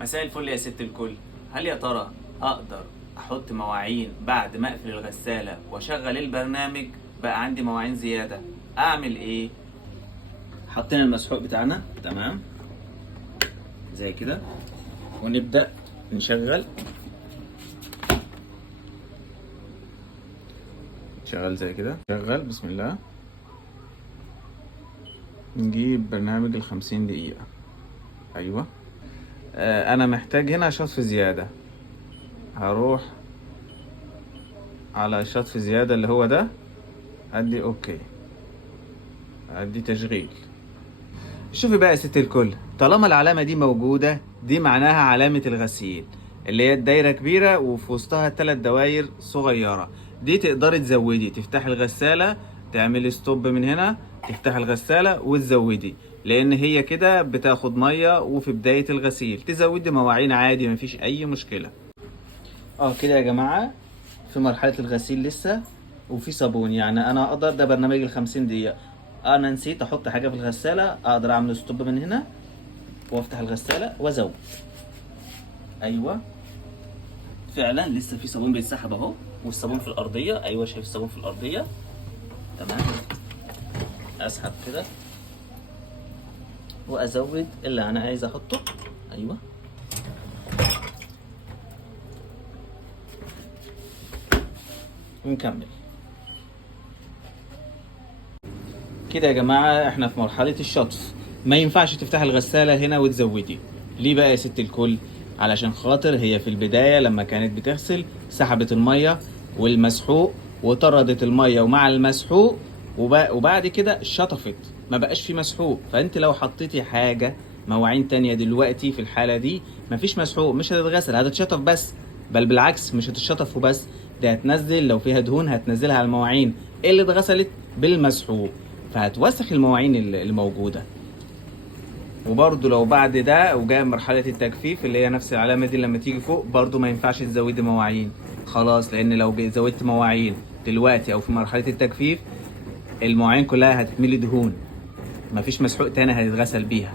مساء الفل يا ست الكل. هل يا ترى اقدر احط مواعين بعد ما اقفل الغسالة واشغل البرنامج؟ بقى عندي مواعين زيادة، اعمل ايه؟ حطينا المسحوق بتاعنا تمام زي كده، ونبدأ نشغل زي كده. شغل بسم الله. نجيب برنامج 50 دقيقة. ايوه. انا محتاج هنا شطف زيادة، هروح على شطف زيادة اللي هو ده، ادي اوكي، ادي تشغيل. شوفي بقى يا ست الكل، طالما العلامة دي موجودة دي معناها علامة الغسيل، اللي هي الدايرة كبيرة وفي وسطها 3 دواير صغيرة. دي تقدري تزودي، تفتحي الغسالة تعملي ستوب من هنا، تفتحي الغسالة وتزودي، لان هي كده بتاخد مية وفي بداية الغسيل تزودي مواعين عادي، مفيش اي مشكلة. كده يا جماعة في مرحلة الغسيل لسه، وفي صابون. يعني انا اقدر، ده برنامج ال50 دقيقة، انا نسيت احط حاجة في الغسالة، اقدر اعمل ستوب من هنا وافتح الغسالة وازود. ايوه فعلا لسه في صابون بيتسحب اهو، والصابون في الارضية. ايوه شايف الصابون في الارضية تمام. اسحب كده وازود اللي انا عايز احطه. ايوه ونكمل كده يا جماعة. احنا في مرحلة الشطف، ما ينفعش تفتحي الغسالة هنا وتزودي. ليه بقى يا ست الكل؟ علشان خاطر هي في البداية لما كانت بتغسل سحبت المية والمسحوق وطردت المية ومع المسحوق، وبعد كده شطفت، ما بقاش في مسحوق. فانت لو حطيتي حاجة مواعين تانية دلوقتي في الحالة دي مفيش مسحوق، مش هتتغسل، هتتشطف بس. بل بالعكس، مش هتتشطف وبس، ده هتنزل لو فيها دهون هتنزلها على المواعين اللي اتغسلت بالمسحوق، فهتوسخ المواعين اللي موجوده. وبرده لو بعد ده وجاء مرحله التجفيف اللي هي نفس العلامه دي لما تيجي فوق، برده ما ينفعش تزودي مواعين خلاص، لان لو زودت مواعين دلوقتي او في مرحله التجفيف المواعين كلها هتتملي دهون، مفيش مسحوق تاني هيتغسل بيها.